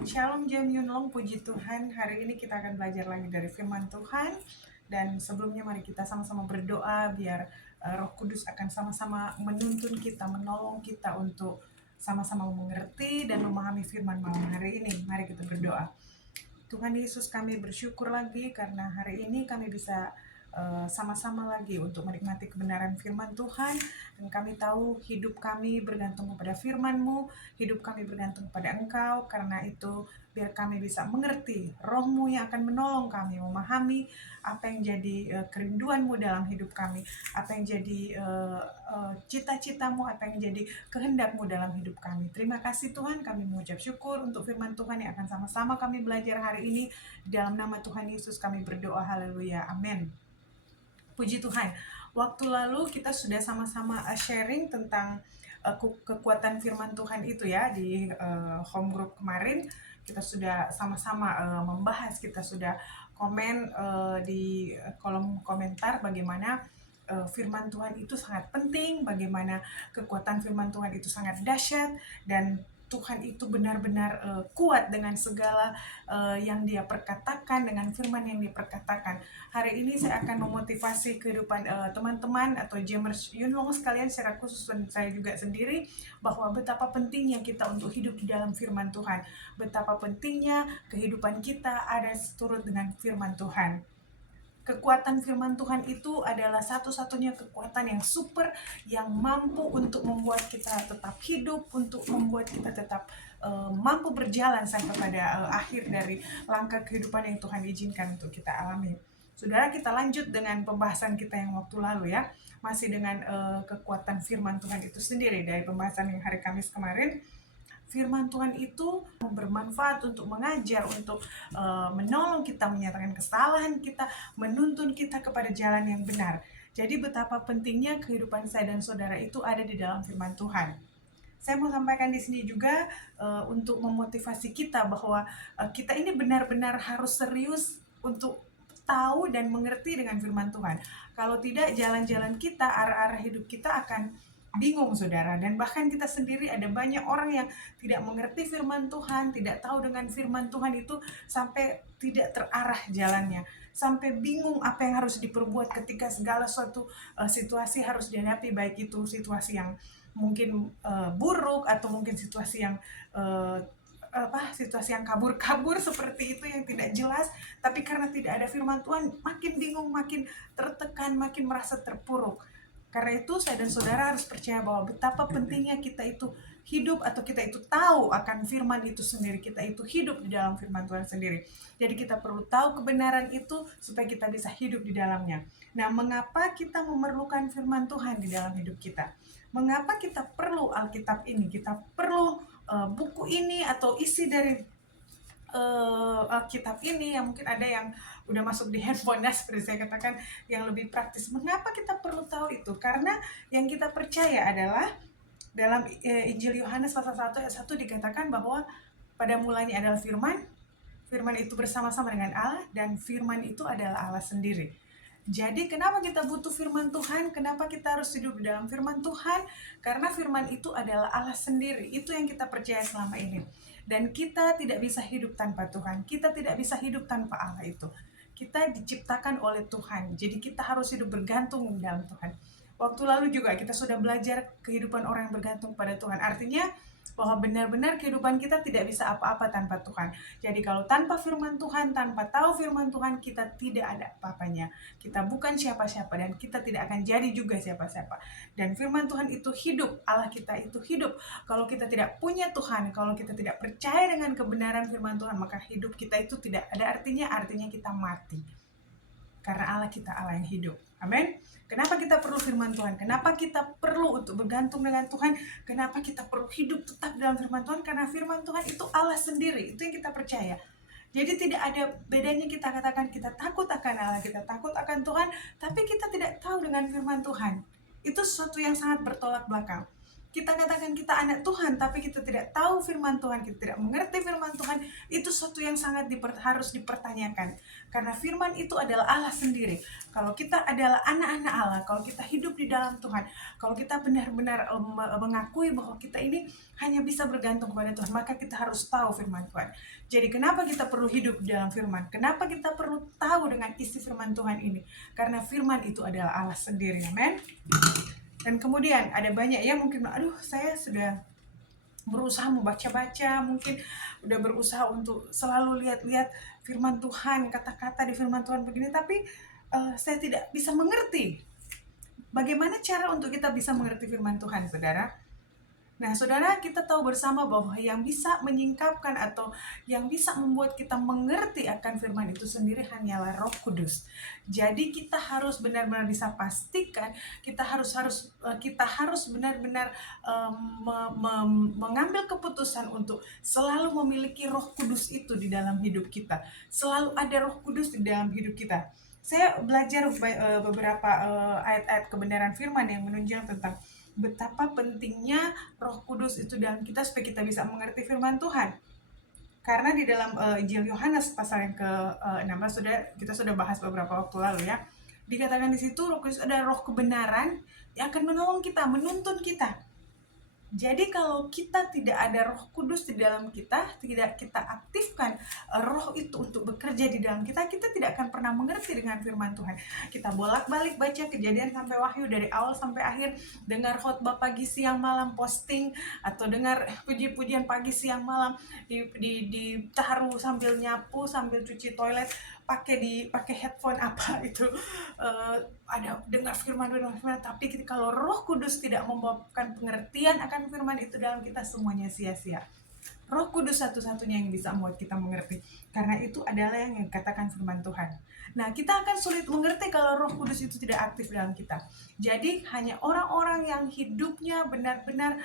Shalom Jam Yunlong, puji Tuhan. Hari ini kita akan belajar lagi dari firman Tuhan. Dan sebelumnya mari kita sama-sama berdoa biar Roh Kudus akan sama-sama menuntun kita, menolong kita untuk sama-sama mengerti dan memahami firman malam hari ini. Mari kita berdoa. Tuhan Yesus, kami bersyukur lagi karena hari ini kami bisa sama-sama lagi untuk menikmati kebenaran firman Tuhan. Dan kami tahu hidup kami bergantung kepada firman-Mu, hidup kami bergantung kepada Engkau. Karena itu biar kami bisa mengerti Roh-Mu yang akan menolong kami memahami apa yang jadi kerinduan-Mu dalam hidup kami, apa yang jadi cita-cita-Mu, apa yang jadi kehendak-Mu dalam hidup kami. Terima kasih Tuhan, kami mengucap syukur untuk firman Tuhan yang akan sama-sama kami belajar hari ini. Dalam nama Tuhan Yesus kami berdoa, haleluya, amin. Puji Tuhan, waktu lalu kita sudah sama-sama sharing tentang kekuatan firman Tuhan itu ya di home group kemarin. Kita sudah sama-sama membahas, kita sudah komen di kolom komentar bagaimana firman Tuhan itu sangat penting, bagaimana kekuatan firman Tuhan itu sangat dahsyat, dan Tuhan itu benar-benar kuat dengan segala yang Dia perkatakan, dengan firman yang Dia perkatakan. Hari ini saya akan memotivasi kehidupan teman-teman atau Jammers Yunlong sekalian secara khusus, dan saya juga sendiri, bahwa betapa pentingnya kita untuk hidup di dalam firman Tuhan. Betapa pentingnya kehidupan kita ada seturut dengan firman Tuhan. Kekuatan firman Tuhan itu adalah satu-satunya kekuatan yang super, yang mampu untuk membuat kita tetap hidup, untuk membuat kita tetap mampu berjalan sampai pada akhir dari langkah kehidupan yang Tuhan izinkan untuk kita alami. Saudara, kita lanjut dengan pembahasan kita yang waktu lalu ya, masih dengan kekuatan firman Tuhan itu sendiri dari pembahasan yang hari Kamis kemarin. Firman Tuhan itu bermanfaat untuk mengajar, untuk menolong kita, menyatakan kesalahan kita, menuntun kita kepada jalan yang benar. Jadi betapa pentingnya kehidupan saya dan saudara itu ada di dalam firman Tuhan. Saya mau sampaikan di sini juga untuk memotivasi kita bahwa kita ini benar-benar harus serius untuk tahu dan mengerti dengan firman Tuhan. Kalau tidak, jalan-jalan kita, arah-arah hidup kita akan bingung, saudara. Dan bahkan kita sendiri, ada banyak orang yang tidak mengerti firman Tuhan, tidak tahu dengan firman Tuhan itu, sampai tidak terarah jalannya, sampai bingung apa yang harus diperbuat ketika segala suatu situasi harus dihadapi, baik itu situasi yang mungkin buruk, atau mungkin situasi yang situasi yang kabur-kabur seperti itu, yang tidak jelas. Tapi karena tidak ada firman Tuhan, makin bingung, makin tertekan, makin merasa terpuruk. Karena itu saya dan saudara harus percaya bahwa betapa pentingnya kita itu hidup, atau kita itu tahu akan firman itu sendiri, kita itu hidup di dalam firman Tuhan sendiri. Jadi kita perlu tahu kebenaran itu supaya kita bisa hidup di dalamnya. Nah, mengapa kita memerlukan firman Tuhan di dalam hidup kita? Mengapa kita perlu Alkitab ini? Kita perlu buku ini atau isi dari Alkitab ini, yang mungkin ada yang udah masuk di handphone seperti saya katakan, yang lebih praktis. Mengapa kita perlu tahu itu? Karena yang kita percaya adalah dalam Injil Yohanes pasal 1 ayat 1 dikatakan bahwa pada mulanya adalah firman, firman itu bersama-sama dengan Allah, dan firman itu adalah Allah sendiri. Jadi kenapa kita butuh firman Tuhan? Kenapa kita harus hidup di dalam firman Tuhan? Karena firman itu adalah Allah sendiri. Itu yang kita percaya selama ini. Dan kita tidak bisa hidup tanpa Tuhan. Kita tidak bisa hidup tanpa Allah itu. Kita diciptakan oleh Tuhan. Jadi kita harus hidup bergantung di dalam Tuhan. Waktu lalu juga kita sudah belajar kehidupan orang yang bergantung pada Tuhan. Artinya bahwa benar-benar kehidupan kita tidak bisa apa-apa tanpa Tuhan. Jadi kalau tanpa firman Tuhan, tanpa tahu firman Tuhan, kita tidak ada apa-apanya. Kita bukan siapa-siapa, dan kita tidak akan jadi juga siapa-siapa. Dan firman Tuhan itu hidup, Allah kita itu hidup. Kalau kita tidak punya Tuhan, kalau kita tidak percaya dengan kebenaran firman Tuhan, maka hidup kita itu tidak ada artinya kita mati. Karena Allah kita Allah yang hidup. Amin. Kenapa kita perlu firman Tuhan? Kenapa kita perlu untuk bergantung dengan Tuhan? Kenapa kita perlu hidup tetap dalam firman Tuhan? Karena firman Tuhan itu Allah sendiri. Itu yang kita percaya. Jadi tidak ada bedanya kita katakan kita takut akan Allah, kita takut akan Tuhan, tapi kita tidak tahu dengan firman Tuhan. Itu sesuatu yang sangat bertolak belakang. kita katakan kita anak Tuhan, tapi kita tidak tahu firman Tuhan, kita tidak mengerti firman Tuhan, itu sesuatu yang sangat harus dipertanyakan. Karena firman itu adalah Allah sendiri. Kalau kita adalah anak-anak Allah, kalau kita hidup di dalam Tuhan, kalau kita benar-benar mengakui bahwa kita ini hanya bisa bergantung kepada Tuhan, maka kita harus tahu firman Tuhan. Jadi kenapa kita perlu hidup di dalam firman? Kenapa kita perlu tahu dengan isi firman Tuhan ini? Karena firman itu adalah Allah sendiri, amen. Dan kemudian ada banyak yang mungkin, aduh saya sudah berusaha membaca-baca, mungkin udah berusaha untuk selalu lihat-lihat firman Tuhan, kata-kata di firman Tuhan begini, tapi saya tidak bisa mengerti. Bagaimana cara untuk kita bisa mengerti firman Tuhan, saudara? Nah, saudara, kita tahu bersama bahwa yang bisa menyingkapkan atau yang bisa membuat kita mengerti akan firman itu sendiri hanyalah Roh Kudus. Jadi kita harus benar-benar bisa pastikan, kita harus benar-benar mengambil keputusan untuk selalu memiliki Roh Kudus itu di dalam hidup kita. Selalu ada Roh Kudus di dalam hidup kita. Saya belajar beberapa ayat-ayat kebenaran firman yang menunjang tentang betapa pentingnya Roh Kudus itu dalam kita supaya kita bisa mengerti firman Tuhan. Karena di dalam Injil Yohanes pasal yang ke-16 kita sudah bahas beberapa waktu lalu ya. Dikatakan di situ Roh Kudus adalah roh kebenaran yang akan menolong kita, menuntun kita. Jadi kalau kita tidak ada Roh Kudus di dalam kita, tidak kita aktifkan roh itu untuk bekerja di dalam kita, kita tidak akan pernah mengerti dengan firman Tuhan. Kita bolak-balik baca Kejadian sampai Wahyu dari awal sampai akhir, dengar khotbah pagi siang malam posting, atau dengar puji-pujian pagi siang malam ditaruh sambil nyapu, sambil cuci toilet, pakai headphone apa itu, ada dengar firman, tapi kalau Roh Kudus tidak membawakan pengertian akan firman itu dalam kita, semuanya sia-sia. Roh Kudus satu-satunya yang bisa membuat kita mengerti, karena itu adalah yang dikatakan firman Tuhan. Nah, kita akan sulit mengerti kalau Roh Kudus itu tidak aktif dalam kita. Jadi hanya orang-orang yang hidupnya benar-benar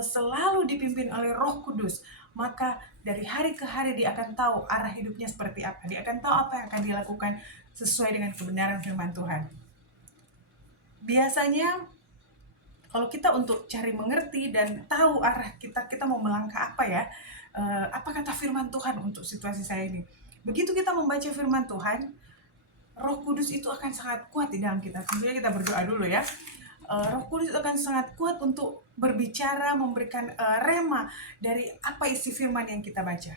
selalu dipimpin oleh Roh Kudus, maka dari hari ke hari dia akan tahu arah hidupnya seperti apa. Dia akan tahu apa yang akan dilakukan sesuai dengan kebenaran firman Tuhan. Biasanya kalau kita untuk cari mengerti dan tahu arah kita mau melangkah apa ya, apa kata firman Tuhan untuk situasi saya ini. Begitu kita membaca firman Tuhan, Roh Kudus itu akan sangat kuat di dalam kita. Tentunya kita berdoa dulu ya. Roh Kudus akan sangat kuat untuk berbicara, memberikan rema dari apa isi firman yang kita baca.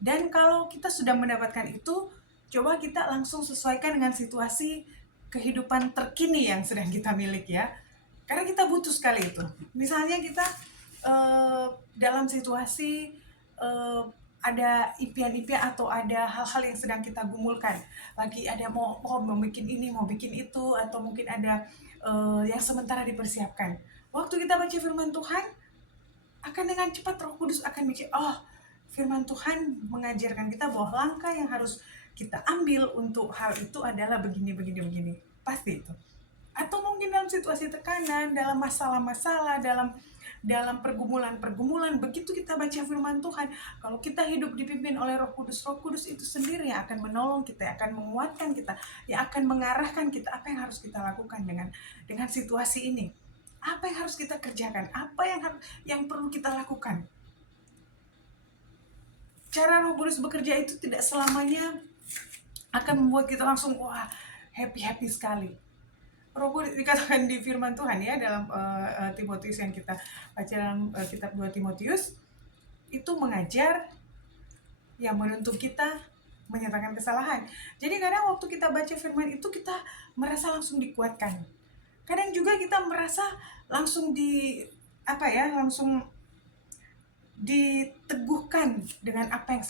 Dan kalau kita sudah mendapatkan itu, coba kita langsung sesuaikan dengan situasi kehidupan terkini yang sedang kita miliki ya. Karena kita butuh sekali itu. Misalnya kita dalam situasi ada impian-impian atau ada hal-hal yang sedang kita gumulkan. Lagi ada mau bikin ini, mau bikin itu, atau mungkin ada yang sementara dipersiapkan. Waktu kita baca firman Tuhan, akan dengan cepat Roh Kudus akan bikin, firman Tuhan mengajarkan kita bahwa langkah yang harus kita ambil untuk hal itu adalah begini. Pasti itu. Atau mungkin dalam situasi tekanan, dalam masalah-masalah, dalam pergumulan, begitu kita baca firman Tuhan, kalau kita hidup dipimpin oleh Roh Kudus itu sendiri yang akan menolong kita, yang akan menguatkan kita, yang akan mengarahkan kita apa yang harus kita lakukan dengan situasi ini. Apa yang harus kita kerjakan? Apa yang perlu kita lakukan? Cara Roh Kudus bekerja itu tidak selamanya akan membuat kita langsung happy sekali. Roh Kudus dikatakan di firman Tuhan ya dalam Timotius yang kita baca dalam kitab 2 Timotius, itu mengajar, yang menuntut kita menyatakan kesalahan. Jadi kadang waktu kita baca firman itu kita merasa langsung dikuatkan. Kadang juga kita merasa langsung langsung diteguhkan dengan apa yang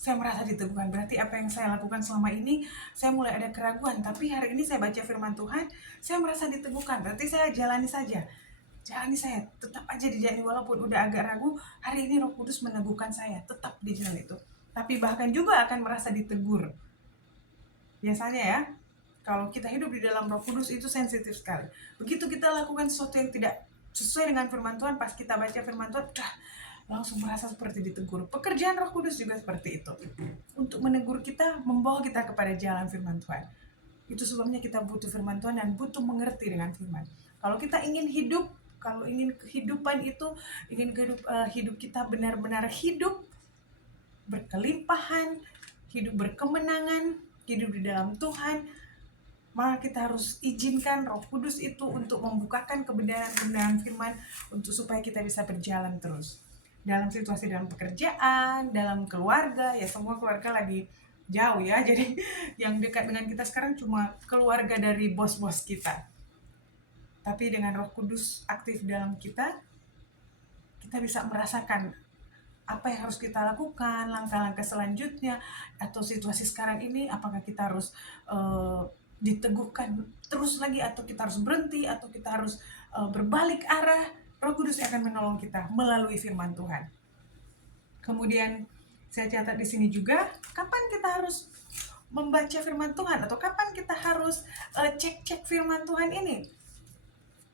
saya merasa diteguhkan. Berarti apa yang saya lakukan selama ini, saya mulai ada keraguan. Tapi hari ini saya baca firman Tuhan, saya merasa diteguhkan. Berarti saya jalani saya. Tetap aja dijalani. Walaupun udah agak ragu, hari ini Roh Kudus meneguhkan saya. Tetap di jalan itu. Tapi bahkan juga akan merasa ditegur. Biasanya ya, kalau kita hidup di dalam Roh Kudus itu sensitif sekali. Begitu kita lakukan sesuatu yang tidak sesuai dengan firman Tuhan, pas kita baca firman Tuhan, langsung merasa seperti ditegur. Pekerjaan Roh Kudus juga seperti itu. Untuk menegur kita, membawa kita kepada jalan firman Tuhan. Itu sebabnya kita butuh firman Tuhan dan butuh mengerti dengan firman. Kalau kita ingin hidup Kalau ingin kehidupan itu, hidup kita benar-benar hidup berkelimpahan, hidup berkemenangan, hidup di dalam Tuhan, maka kita harus izinkan Roh Kudus itu untuk membukakan kebenaran-kebenaran firman untuk supaya kita bisa berjalan terus. Dalam situasi dalam pekerjaan, dalam keluarga, ya semua keluarga lagi jauh ya. Jadi yang dekat dengan kita sekarang cuma keluarga dari bos-bos kita. Tapi dengan Roh Kudus aktif dalam kita bisa merasakan apa yang harus kita lakukan, langkah-langkah selanjutnya, atau situasi sekarang ini apakah kita harus diteguhkan terus lagi, atau kita harus berhenti, atau kita harus berbalik arah. Roh Kudus akan menolong kita melalui firman Tuhan. Kemudian saya catat di sini juga, kapan kita harus membaca firman Tuhan, atau kapan kita harus cek-cek firman Tuhan ini.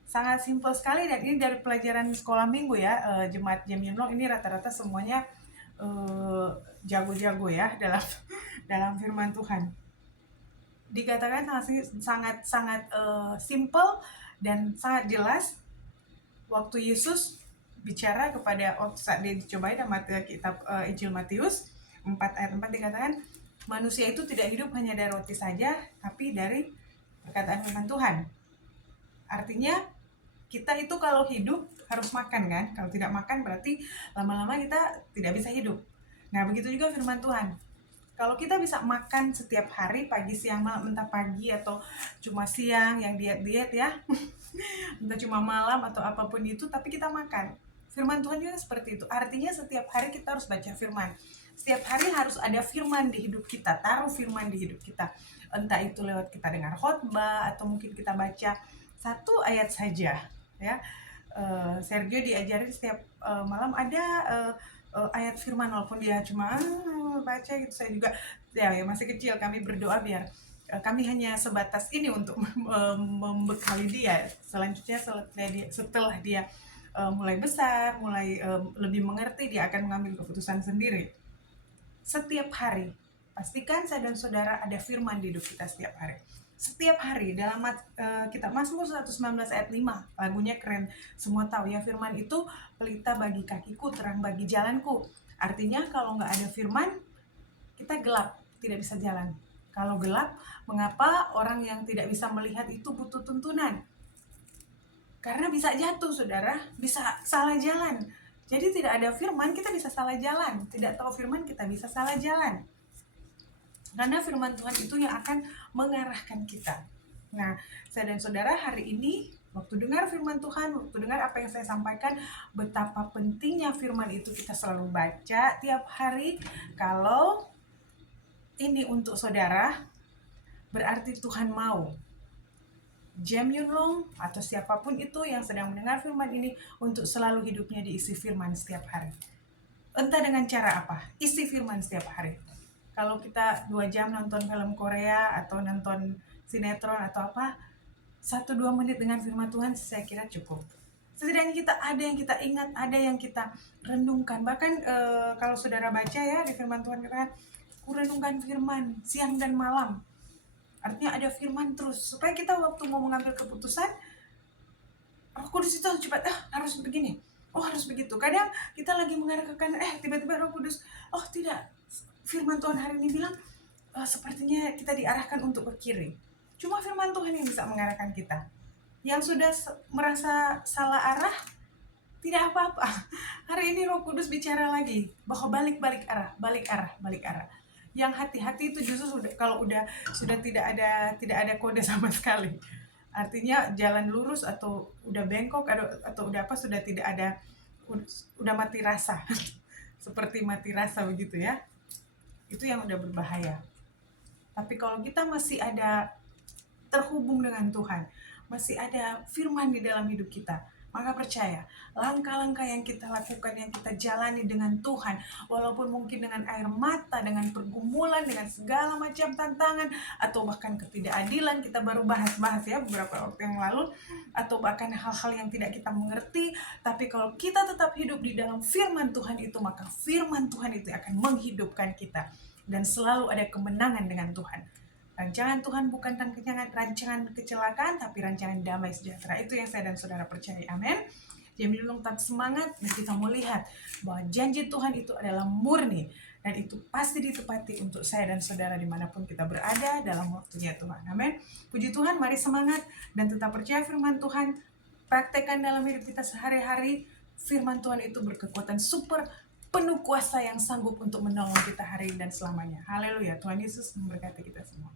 Sangat simpel sekali, dan ini dari pelajaran sekolah minggu ya. Jemaat Jam Yunlong ini rata-rata semuanya jago-jago ya dalam firman Tuhan. Dikatakan sangat simple dan sangat jelas. Waktu Yesus bicara kepada saat dia dicobai dalam kitab Injil Matius 4 ayat 4 dikatakan, manusia itu tidak hidup hanya dari roti saja, tapi dari perkataan firman Tuhan. Artinya kita itu kalau hidup harus makan kan. Kalau tidak makan berarti lama-lama kita tidak bisa hidup. Nah begitu juga firman Tuhan. Kalau kita bisa makan setiap hari, pagi, siang, malam, entah pagi atau cuma siang yang diet-diet ya, entah cuma malam atau apapun itu, tapi kita makan. Firman Tuhan juga seperti itu. Artinya setiap hari kita harus baca firman. Setiap hari harus ada firman di hidup kita, taruh firman di hidup kita. Entah itu lewat kita dengar khotbah, atau mungkin kita baca satu ayat saja. Ya, Sergio diajarin setiap malam ada ayat firman, walaupun dia cuma baca gitu. Saya juga ya masih kecil, kami berdoa biar kami hanya sebatas ini untuk membekali dia. Selanjutnya setelah dia mulai besar, mulai lebih mengerti, dia akan mengambil keputusan sendiri. Setiap hari pastikan saya dan saudara ada firman di hidup kita setiap hari. Setiap hari dalam kitab Mazmur 119 ayat 5, lagunya keren, semua tahu ya, firman itu pelita bagi kakiku, terang bagi jalanku. Artinya kalau nggak ada firman, kita gelap, tidak bisa jalan. Kalau gelap, mengapa orang yang tidak bisa melihat itu butuh tuntunan? Karena bisa jatuh saudara, bisa salah jalan. Jadi tidak ada firman, kita bisa salah jalan. Tidak tahu firman, kita bisa salah jalan. Karena firman Tuhan itu yang akan mengarahkan kita. Nah, saya dan saudara hari ini, waktu dengar firman Tuhan, waktu dengar apa yang saya sampaikan, betapa pentingnya firman itu kita selalu baca tiap hari. Kalau ini untuk saudara, berarti Tuhan mau Jam Yunlong atau siapapun itu yang sedang mendengar firman ini untuk selalu hidupnya diisi firman setiap hari. Entah dengan cara apa, isi firman setiap hari. Kalau kita 2 jam nonton film Korea atau nonton sinetron atau apa, 1-2 menit dengan firman Tuhan saya kira cukup. Setidaknya kita ada yang kita ingat, ada yang kita renungkan. Bahkan kalau saudara baca ya di firman Tuhan katakan, kurenungkan firman siang dan malam. Artinya ada firman terus, supaya kita waktu mau mengambil keputusan, Roh Kudus itu cepat, harus begini, harus begitu. Kadang kita lagi mengarah ke kanan, tiba-tiba Roh Kudus, tidak, firman Tuhan hari ini bilang sepertinya kita diarahkan untuk ke kiri. Cuma firman Tuhan yang bisa mengarahkan kita. Yang sudah merasa salah arah, tidak apa-apa. Hari ini Roh Kudus bicara lagi bahwa balik arah. Yang hati-hati itu justru kalau sudah tidak ada kode sama sekali. Artinya jalan lurus atau udah bengkok atau udah apa, sudah tidak ada, udah mati rasa. Seperti mati rasa begitu ya. Itu yang udah berbahaya. Tapi kalau kita masih ada terhubung dengan Tuhan, masih ada firman di dalam hidup kita, maka percaya, langkah-langkah yang kita lakukan, yang kita jalani dengan Tuhan, walaupun mungkin dengan air mata, dengan pergumulan, dengan segala macam tantangan, atau bahkan ketidakadilan, kita baru bahas ya beberapa waktu yang lalu, atau bahkan hal-hal yang tidak kita mengerti, tapi kalau kita tetap hidup di dalam firman Tuhan itu, maka firman Tuhan itu akan menghidupkan kita, dan selalu ada kemenangan dengan Tuhan. Rancangan Tuhan bukan rancangan kecelakaan, tapi rancangan damai sejahtera. Itu yang saya dan saudara percaya. Amin. Jadi tetap semangat, dan kita melihat bahwa janji Tuhan itu adalah murni, dan itu pasti ditepati untuk saya dan saudara dimanapun kita berada dalam waktunya Tuhan. Amin. Puji Tuhan, mari semangat dan tetap percaya firman Tuhan. Praktekkan dalam hidup kita sehari-hari. Firman Tuhan itu berkekuatan super, penuh kuasa yang sanggup untuk menolong kita hari ini dan selamanya. Haleluya. Tuhan Yesus memberkati kita semua.